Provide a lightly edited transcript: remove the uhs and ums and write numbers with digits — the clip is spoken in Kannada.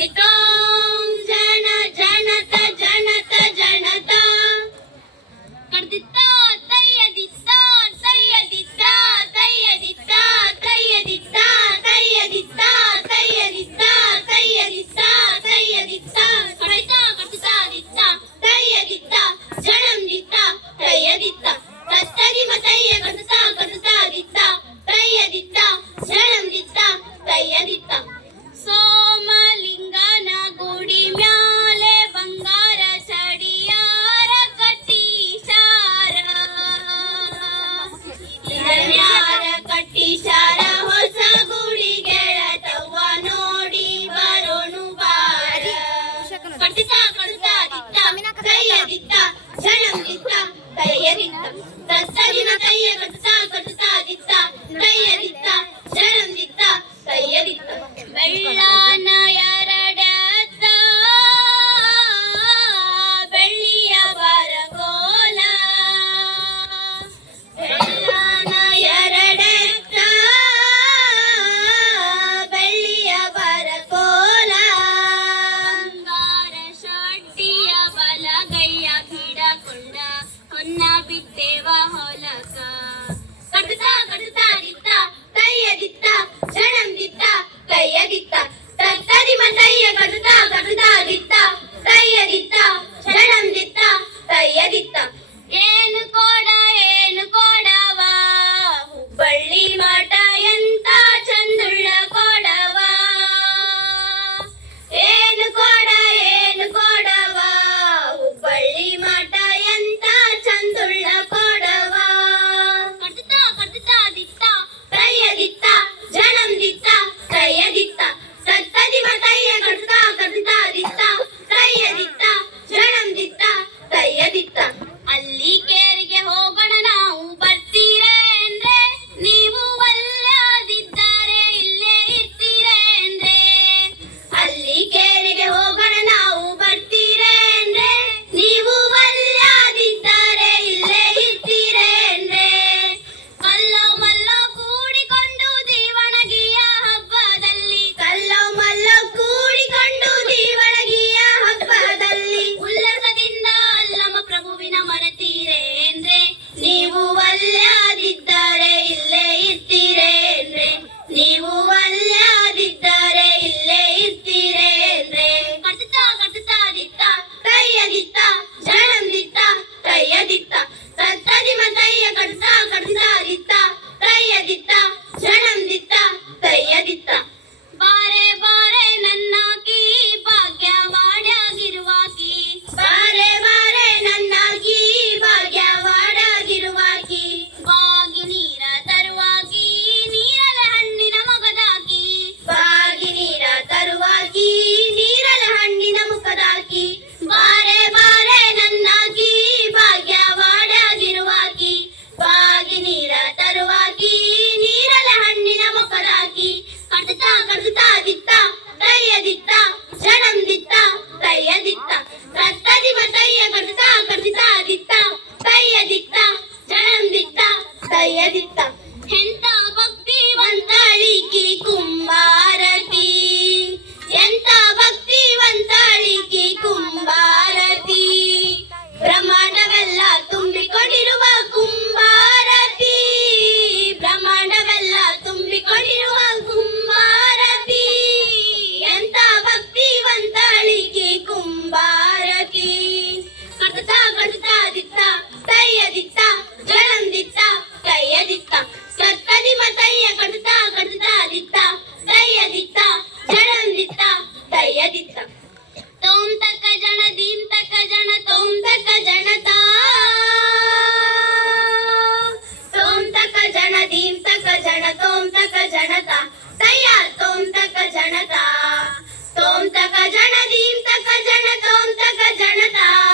ಕದಿತೋಂ ಜನ ಜನತ ಜನತ ಜನತ ಕಡ್ದಿತ್ತ ತಯ್ಯದಿತ್ತ ತಯ್ಯದಿತ್ತ ತಯ್ಯದಿತ್ತ ತಯ್ಯದಿತ್ತ ತಯ್ಯದಿತ್ತ ತಯ್ಯದಿತ್ತ ತಯ್ಯದಿತ್ತ ತಯ್ಯದಿತ್ತ ಕಡಿತ ಕಡಿತ ದಿತ್ತ ತಯ್ಯದಿತ್ತ ಜನಂ ದಿತ್ತ ತಯ್ಯದಿತ್ತ ತತ್ತರಿಮ ತಯ್ಯ ಕಡಿತ ಕಡಿತ ದಿತ್ತ ತಯ್ಯದಿತ್ತ ಜನಂ ದಿತ್ತ ತಯ್ಯದಿತ್ತ ಸೋಮಲಿಂಗನ ಗುಡಿ ಮ್ಯಾಲೆ ಬಂಗಾರ ಚಡಿಯಾರ ಕಟ್ಟೀಶಾರ ಯಾರ ಕಟ್ಟೀಶಾರ ಹೊಸ ಗುಡಿ ಗೆಳತವ್ವ ನೋಡಿ ಬರೋನು ಬಾರ ಕಟ್ಟಿತ ಕಡಿತ ದಿತ್ತ ತಯ್ಯದಿತ್ತ ಜನಂ ದಿತ್ತ ತಯ್ಯದಿತ್ತ ತತ್ತರಿಮ ತಯ್ಯ ಕಡಿತ ಕಡಿತ ದಿತ್ತ ತಯ್ಯದಿತ್ತ ಜನಂ ದಿತ್ತ ತಯ್ಯದಿತ್ತ ಬೆಳ್ಳಾನ ಎರಡತ್ತ ಬೆಳ್ಳಿಯ ಬರಗೋಲ ಬೆಳ್ಳಾನ ಎರಡತ್ತ ಬೆಳ್ಳಿಯ ಬರಗೋಲ ಬಂಗಾರ ಶೊಟ್ಟಿಯ ಬಲಗೈಯ ಹಿಡಕೊಂಡ ಹೊನ್ನ ಬಿತ್ತೇವ ಹೊಲಕ ಕಡಿತ ಕಡಿತ ದಿತ್ತ ತಯ್ಯದಿತ್ತ ಜನಂ ದಿತ್ತ ತಯ್ಯದಿತ್ತ ತತ್ತರಿಮ ತಯ್ಯ ಕಡಿತ ಕಡಿತ ದಿತ್ತ ತಯ್ಯದಿತ್ತ ಜನಂ ದಿತ್ತ ತಯ್ಯದಿತ್ತ ಏನು ಕೊಡವ ಹುಬ್ಬಳ್ಳಿ ಮಠ ಎಂತ ಚಂದುಳ್ಳ ಕೊಡವ ಏನು ಕೊಡವ ಹುಬ್ಬಳ್ಳಿ ಮಠ ಎಂತ ಚಂದುಳ್ಳ ಕೊಡವ ಕಡಿತ ಕಡಿತ ದಿತ್ತ ತಯ್ಯದಿತ್ತ ಜನಂ ದಿತ್ತ ತಯ್ಯದಿತ್ತ ತತ್ತರಿಮ ತಯ್ಯ ಕಡಿತ ಕಡಿತ ದಿತ್ತ ತಯ್ಯದಿತ್ತ ಜನಂ ದಿತ್ತ ತಯ್ಯದಿತ್ತ ಅಲ್ಲಿ ಕೇರಿಗೆ ಹೋಗೋಣ ನಾವು ಬರ್ತೀರೇಂದ್ರೆ ನೀವು ಒಲ್ಲಾದಿದ್ದಾರೆ ಇಲ್ಲೇ ಇರ್ತೀರೇಂದ್ರೆ ಅಲ್ಲಿ ಕೇರಿಗೆ ಹೋಗೋಣ ನಾವು ಬರ್ತೀರೇಂದ್ರೆ ನೀವು ಒಲ್ಲಾದಿದ್ದಾರೆ ಇಲ್ಲೇ ಇರ್ತೀರೇಂದ್ರೆ ಕಲ್ಲವ್ ಮಲ್ಲವ್ ಕೂಡಿಕೊಂಡು ದೀವಣಗಿಯ ಹಬ್ಬದಲ್ಲಿ ಕಲ್ಲವ್ ಮಲ್ಲವ್ ಕೂಡಿಕೊಂಡು ದೀವಣಗಿಯ ಹಬ್ಬದಲ್ಲಿ ಉಲ್ಲಾಸದಿಂದ ಅಲ್ಲಮ ಪ್ರಭುವಿನ ಮರೆತೀರೇಂದ್ರೆ ನೀವು ಒಲ್ಲಾದಿದ್ದಾರೆ ಇಲ್ಲೇ ಇರ್ತೀರೇಂದ್ರೆ ನೀವು ಒಲ್ಲಾದಿದ್ದಾರೆ ಇಲ್ಲೇ ಇರ್ತೀರೇಂದ್ರೆ ಕಡಿತ ಕಡಿತ ದಿತ್ತ ತಯ್ಯದಿತ್ತ ಜನಂ ದಿತ್ತ ತಯ್ಯದಿತ್ತ ತತ್ತರಿಮ ತಯ್ಯ ಕಡಿತ ಕಡಿತ ದಿತ್ತ ತಯ್ಯದಿತ್ತ ಜನಂ ದಿತ್ತ ತಯ್ಯದಿತ್ತ ಬಾರೆ ಬಾರೆ ನನ್ನಾಕಿ ಭಾಗ್ಯವಾಡ್ಯಾಗಿರುವಾಕಿ ಬಾರೆ ಬಾರೆ ನನ್ನಾಕಿ ಭಾಗ್ಯವಾಡ್ಯಾಗಿರುವಾಕಿ ಬಾಗಿ ನೀರ ತರುವಾಕಿ ನೀರಲ ಹಣ್ಣಿನ ಮೊಗದಾಕಿ ಬಾಗಿ ನೀರ ತರುವಾಕಿ ನೀರಲ ಹಣ್ಣಿನ ಮುಖದಾಕಿ ಬಾರೆ ಬಾರೆ ನನ್ನಾಕಿ ಭಾಗ್ಯವಾಡ್ಯಾಗಿರುವಾಕಿ ಬಾಗಿ ನೀರ ತರುವಾಕಿ ನೀರಲ ಹಣ್ಣಿನ ಮುಖದಾಕಿ ಕಡಿತ ಕಡಿತ ದಿತ್ತ ತಯ್ಯದಿತ್ತ ಜನಂ ದಿತ್ತ ತಯ್ಯದಿತ್ತ ತತ್ತರಿಮ ತಯ್ಯ ಕಡಿತ ಕಡಿತ ದಿತ್ತ ತಯ್ಯದಿತ್ತ ಜನಂ ದಿತ್ತ ತಯ್ಯದಿತ್ತ ಎಂತ ಭಕ್ತಿವಂತಾಳಿಕಿ ಕುಂಬಾರತಿ ಎಂತ ಭಕ್ತಿವಂತಾಳಿಕಿ ಕುಂಬಾರತಿ ಬ್ರಹ್ಮಾಂಡವೆಲ್ಲ ತುಂಬಿಕೊಂಡಿರುವ ಕುಂಬಾರತಿ ಬ್ರಹ್ಮಾಂಡವೆಲ್ಲ ತುಂಬಿಕೊಂಡಿರುವ ಕುಂಬಾರತಿ ಎಂತ ಭಕ್ತಿವಂತಾಳಿಕಿ ಕುಂಬಾರತಿ ಕಡಿತ ಕಡಿತ ದಿತ್ತ ತಯ್ಯದಿತ್ತ ಜನಂ ದಿತ್ತ ತಯ್ಯದಿತ್ತ ತತ್ತರಿಮ ತಯ್ಯ ಕಡಿತ ಕಡಿತ ದಿತ್ತ ತಯ್ಯದಿತ್ತ ಜನಂ ದಿತ್ತ ತಯ್ಯದಿತ್ತ ತೋಂ ತಕ ಜನ ದೀಂ ತಕ ಜನ ತೋಂ ತಕ ಜನತ ತೋಂ ತಕ ಜನ ದೀಂ ತಕ ಜನ ತೋಂ ತಕ ಜನತ ತಯ್ಯ ತೋಂ ತಕ ಜನತ ತೋಂ ತಕ ಜನ ದೀಂ ತಕ ಜನ ತೋ